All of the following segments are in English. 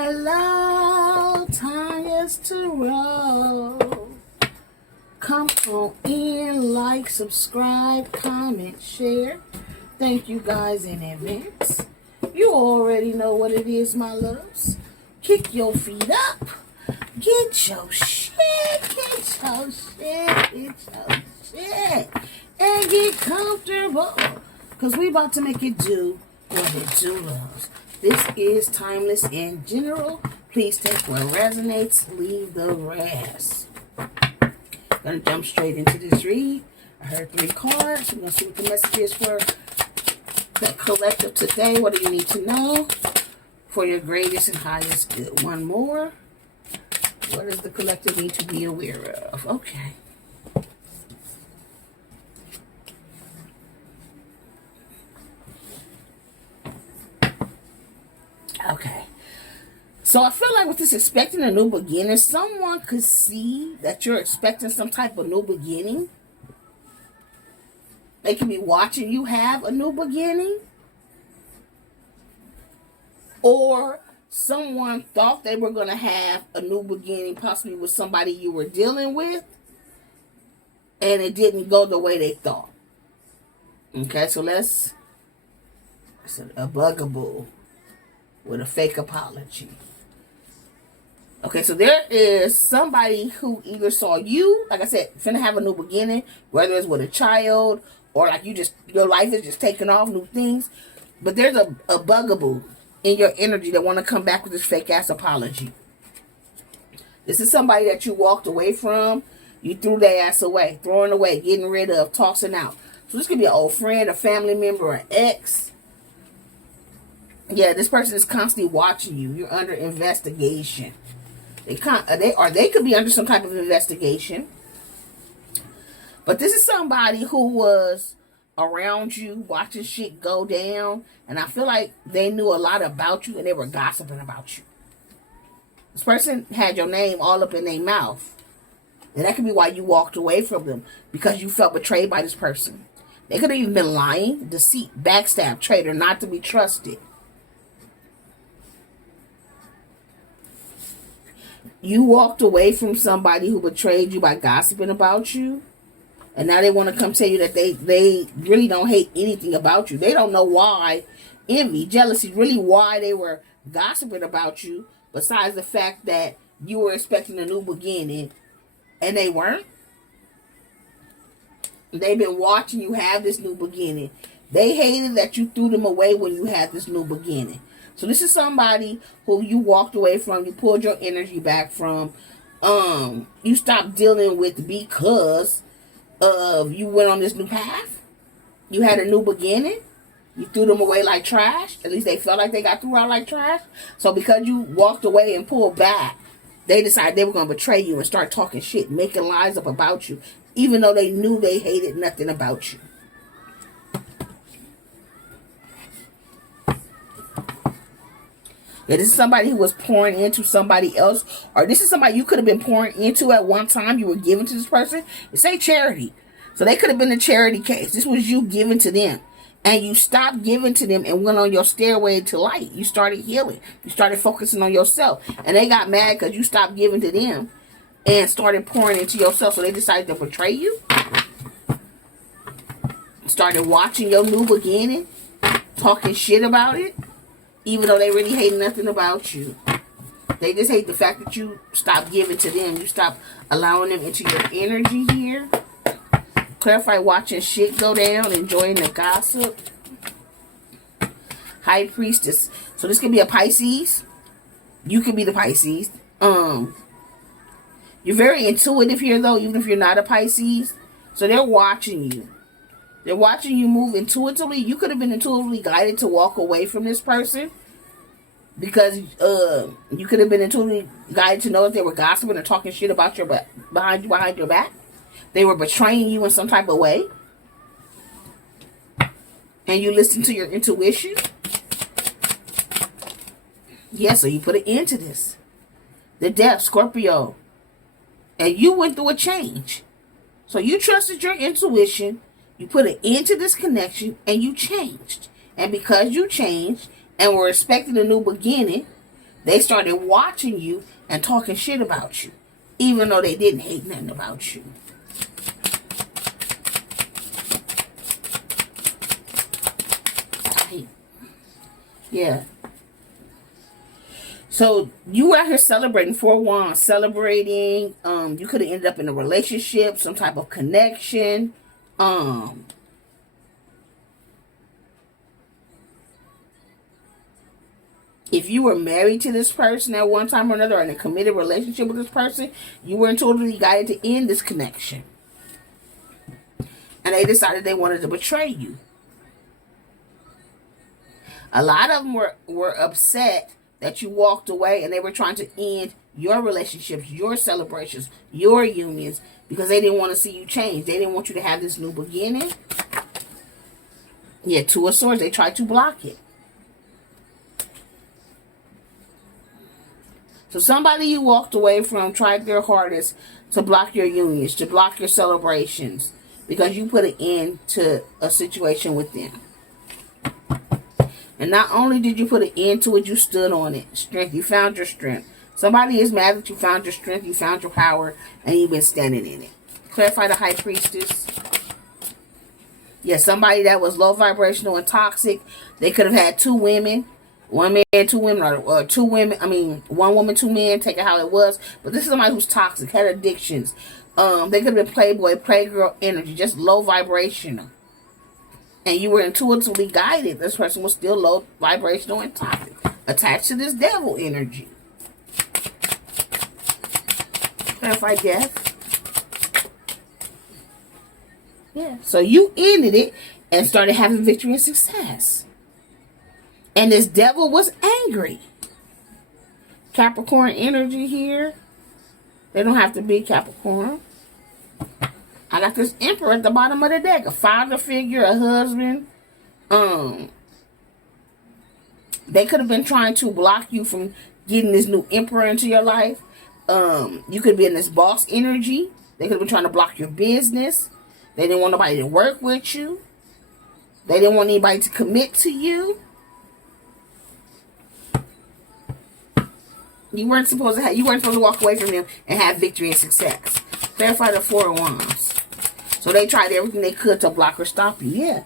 Hello, TANYA'S to roll. Come on in, like, subscribe, comment, share. Thank you guys in advance. You already know what it is, my loves. Kick your feet up. Get your shit, and get comfortable. Because we about to make it do what it do, loves. This is timeless in general. Please take what resonates, leave the rest. Gonna jump straight into this read. I heard 3 cards. We're gonna see what the message is for the collective today. What do you need to know for your greatest and highest good? One more. What does the collective need to be aware of? Okay. Okay. So I feel like with this expecting a new beginning, someone could see that you're expecting some type of new beginning. They could be watching you have a new beginning. Or someone thought they were going to have a new beginning, possibly with somebody you were dealing with, and it didn't go the way they thought. Okay, so let's a bugaboo with a fake apology. Okay, so there is somebody who either saw you, like I said, finna have a new beginning, whether it's with a child or like your life is just taking off, new things. But there's a bugaboo in your energy that want to come back with this fake ass apology. This is somebody that you walked away from. You threw their ass away, throwing away, getting rid of, tossing out. So this could be an old friend, a family member, an ex. Yeah, this person is constantly watching you. You're under investigation. They could be under some type of investigation. But this is somebody who was around you, watching shit go down, and I feel like they knew a lot about you and they were gossiping about you. This person had your name all up in their mouth. And that could be why you walked away from them, because you felt betrayed by this person. They could have even been lying, deceit, backstab, traitor, not to be trusted. You walked away from somebody who betrayed you by gossiping about you. And now they want to come tell you that they really don't hate anything about you. They don't know why. Envy, jealousy, really why they were gossiping about you. Besides the fact that you were expecting a new beginning and they weren't. They've been watching you have this new beginning. They hated that you threw them away when you had this new beginning. So this is somebody who you walked away from, you pulled your energy back from, you stopped dealing with because of you went on this new path. You had a new beginning. You threw them away like trash. At least they felt like they got thrown out like trash. So because you walked away and pulled back, they decided they were going to betray you and start talking shit, making lies up about you, even though they knew they hated nothing about you. Yeah, this is somebody who was pouring into somebody else. Or this is somebody you could have been pouring into at one time. You were giving to this person. It's a charity. So they could have been a charity case. This was you giving to them. And you stopped giving to them and went on your stairway to light. You started healing. You started focusing on yourself. And they got mad because you stopped giving to them and started pouring into yourself. So they decided to betray you. Started watching your new beginning. Talking shit about it. Even though they really hate nothing about you. They just hate the fact that you stopped giving to them. You stopped allowing them into your energy here. Clarify watching shit go down. Enjoying the gossip. High Priestess. So this could be a Pisces. You could be the Pisces. You're very intuitive here though. Even if you're not a Pisces. So they're watching you. They're watching you move intuitively. You could have been intuitively guided to walk away from this person. Because you could have been intuitively guided to know that they were gossiping or talking shit about your behind your back. They were betraying you in some type of way. And you listened to your intuition. Yeah, so you put an end to this. The Death, Scorpio. And you went through a change. So you trusted your intuition. You put an end to this connection and you changed. And because you changed and were expecting a new beginning, They started watching you and talking shit about you, even though they didn't hate nothing about you. Yeah. So you were out here celebrating 4 wands, celebrating. You could have ended up in a relationship, some type of connection. If you were married to this person at one time or another, or in a committed relationship with this person, you weren't totally guided to end this connection. And they decided they wanted to betray you. A lot of them were upset that you walked away, and they were trying to end your relationships, your celebrations, your unions, because they didn't want to see you change. They didn't want you to have this new beginning. Yeah, 2 of Swords. They tried to block it. So somebody you walked away from tried their hardest to block your unions, to block your celebrations, because you put an end to a situation with them. And not only did you put an end to it, you stood on it. Strength. You found your strength. Somebody is mad that you found your strength, you found your power, and you've been standing in it. Clarify the High Priestess. Yeah, somebody that was low vibrational and toxic. They could have had 2 women. 1 man, 2 women, or 2 women. I mean, 1 woman, 2 men. Take it how it was. But this is somebody who's toxic, had addictions. They could have been playboy, playgirl energy, just low vibrational. And you were intuitively guided. This person was still low vibrational and toxic, attached to this devil energy. Clarify death. Yeah. So you ended it and started having victory and success. And this devil was angry. Capricorn energy here. They don't have to be Capricorn. I got this Emperor at the bottom of the deck. A father figure, a husband. They could have been trying to block you from getting this new Emperor into your life. You could be in this boss energy. They could have been trying to block your business. They didn't want nobody to work with you. They didn't want anybody to commit to you. You weren't supposed to walk away from them and have victory and success. Clarify the 4 of Wands. So they tried everything they could to block or stop you. Yeah.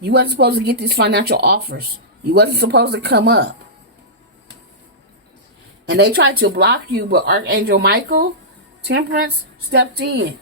You wasn't supposed to get these financial offers. You wasn't supposed to come up. And they tried to block you, but Archangel Michael, Temperance, stepped in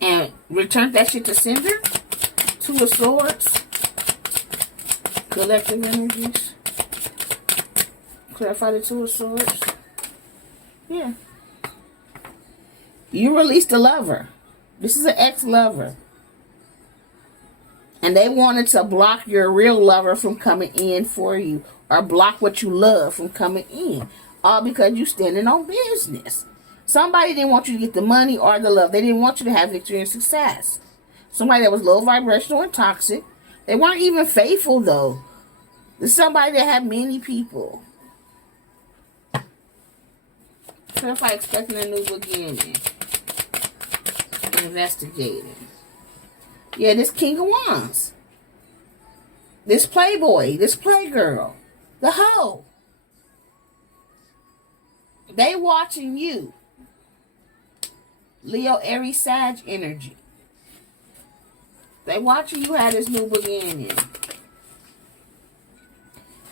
and returned that shit to sender. 2 of Swords. Collective energies. Clarify the 2 of Swords. Yeah. You released a lover. This is an ex-lover. And they wanted to block your real lover from coming in for you. Or block what you love from coming in. All because you standing on business. Somebody didn't want you to get the money or the love. They didn't want you to have victory and success. Somebody that was low vibrational and toxic. They weren't even faithful though. This is somebody that had many people. Clarify expecting a new beginning. Investigating. Yeah, this King of Wands. This playboy. This playgirl. The hoe. They watching you. Leo, Aries, Sag energy. They watching you have this new beginning.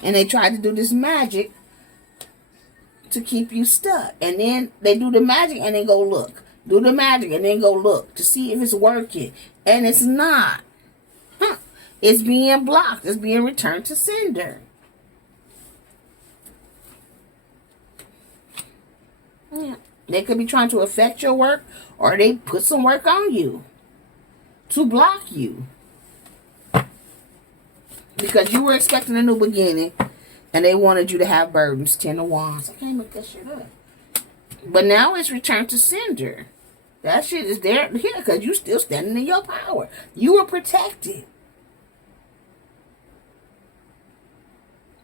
And they tried to do this magic to keep you stuck. And then they do the magic and then go look. Do the magic and then go look to see if it's working. And it's not. It's being blocked. It's being returned to sender. Yeah. They could be trying to affect your work, or they put some work on you to block you. Because you were expecting a new beginning and they wanted you to have burdens. 10 of Wands. I can't make that shit up. But now it's returned to sender. That shit is there here because you still standing in your power. You were protected.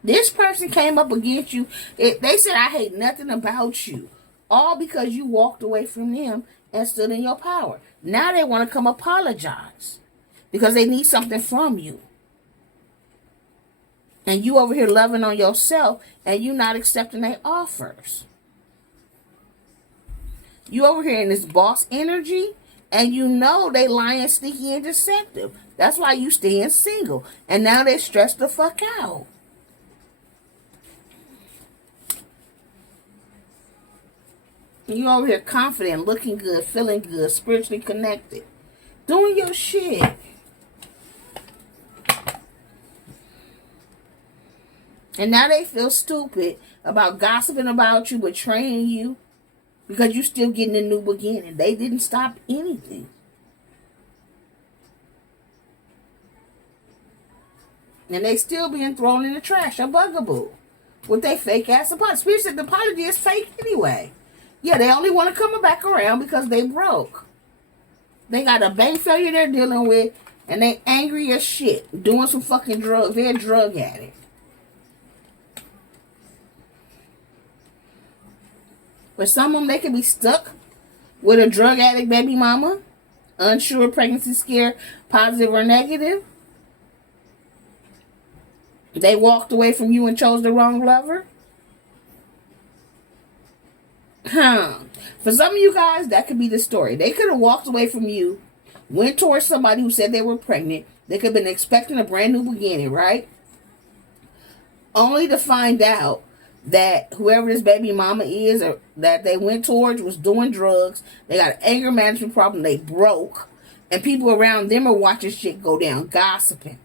This person came up against you. They said, I hate nothing about you. All because you walked away from them and stood in your power. Now they want to come apologize because they need something from you. And you over here loving on yourself and you not accepting their offers. You over here in this boss energy and you know they lying, sneaky, and deceptive. That's why you staying single. And now they stressed the fuck out. You over here confident, looking good, feeling good, spiritually connected. Doing your shit. And now they feel stupid about gossiping about you, betraying you, because you still getting a new beginning. They didn't stop anything. And they still being thrown in the trash, a bugaboo, with their fake ass apology. Spirit said the apology is fake anyway. Yeah, they only want to come back around because they broke. They got a bank failure they're dealing with, and they angry as shit, doing some fucking drugs. They're a drug addict. For some of them, they could be stuck with a drug addict baby mama, unsure, pregnancy scare, positive or negative. They walked away from you and chose the wrong lover. For some of you guys, that could be the story. They could have walked away from you, went towards somebody who said they were pregnant. They could have been expecting a brand new beginning, right? Only to find out that whoever this baby mama is or that they went towards was doing drugs. They got an anger management problem. They broke. And people around them are watching shit go down, gossiping.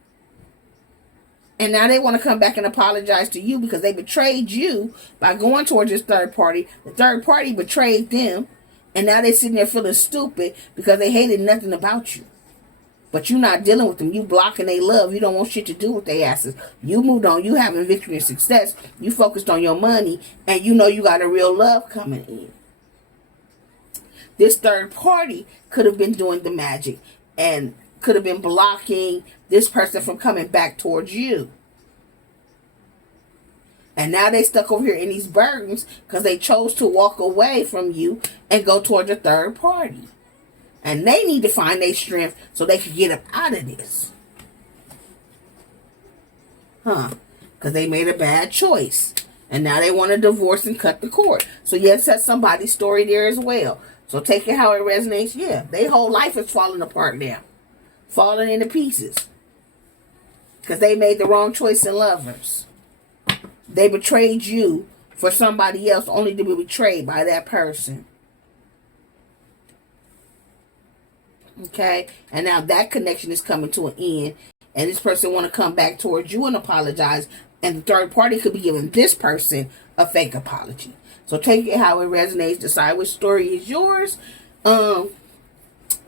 And now they want to come back and apologize to you because they betrayed you by going towards this third party. The third party betrayed them. And now they're sitting there feeling stupid because they hated nothing about you. But you're not dealing with them. You blocking their love. You don't want shit to do with their asses. You moved on. You having victory and success. You focused on your money. And you know you got a real love coming in. This third party could have been doing the magic. And could have been blocking this person from coming back towards you. And now they stuck over here in these burdens because they chose to walk away from you and go towards a third party. And they need to find their strength so they can get up out of this. Because they made a bad choice. And now they want to divorce and cut the cord. So yes, that's somebody's story there as well. So take it how it resonates. Yeah, their whole life is falling apart now. Falling into pieces. Because they made the wrong choice in lovers. They betrayed you for somebody else only to be betrayed by that person. Okay? And now that connection is coming to an end. And this person want to come back towards you and apologize. And the third party could be giving this person a fake apology. So take it how it resonates. Decide which story is yours. I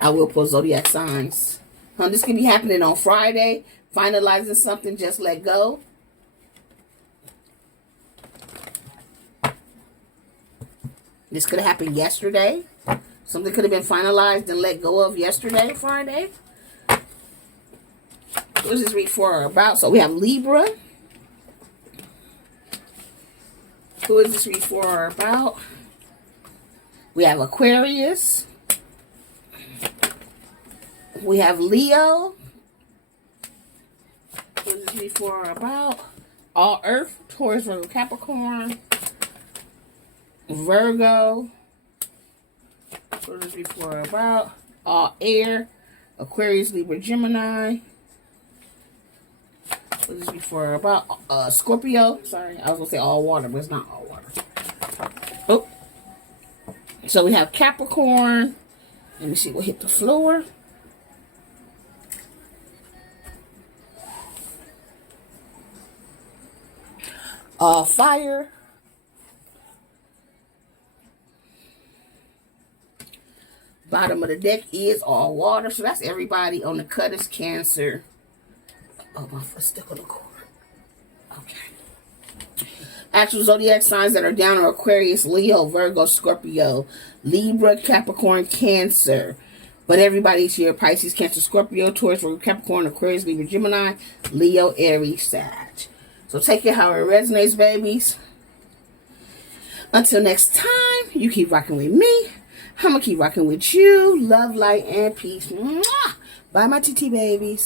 will pull zodiac signs. This could be happening on Friday. Finalizing something, just let go. This could have happened yesterday. Something could have been finalized and let go of yesterday, Friday. What does this read for or about? So we have Libra. Who is this read for or about? We have Aquarius. We have Leo. What is this read for or about? All Earth, Taurus, Virgo, Capricorn. Virgo. What is this read for or about? All Air, Aquarius, Libra, Gemini. What is this read for or about? Scorpio. Sorry, I was going to say all water, but it's not all water. Oh. So we have Capricorn. Let me see what hit the floor. Fire. Bottom of the deck is all water. So that's everybody on the cut is Cancer. Oh, my foot's stuck on the cord. Okay. Actual zodiac signs that are down are Aquarius, Leo, Virgo, Scorpio, Libra, Capricorn, Cancer. But everybody's here. Pisces, Cancer, Scorpio, Taurus, Virgo, Capricorn, Aquarius, Libra, Gemini, Leo, Aries, Sag. So take it how it resonates, babies. Until next time, you keep rocking with me. I'm going to keep rocking with you. Love, light, and peace. Mwah! Bye, my TT babies.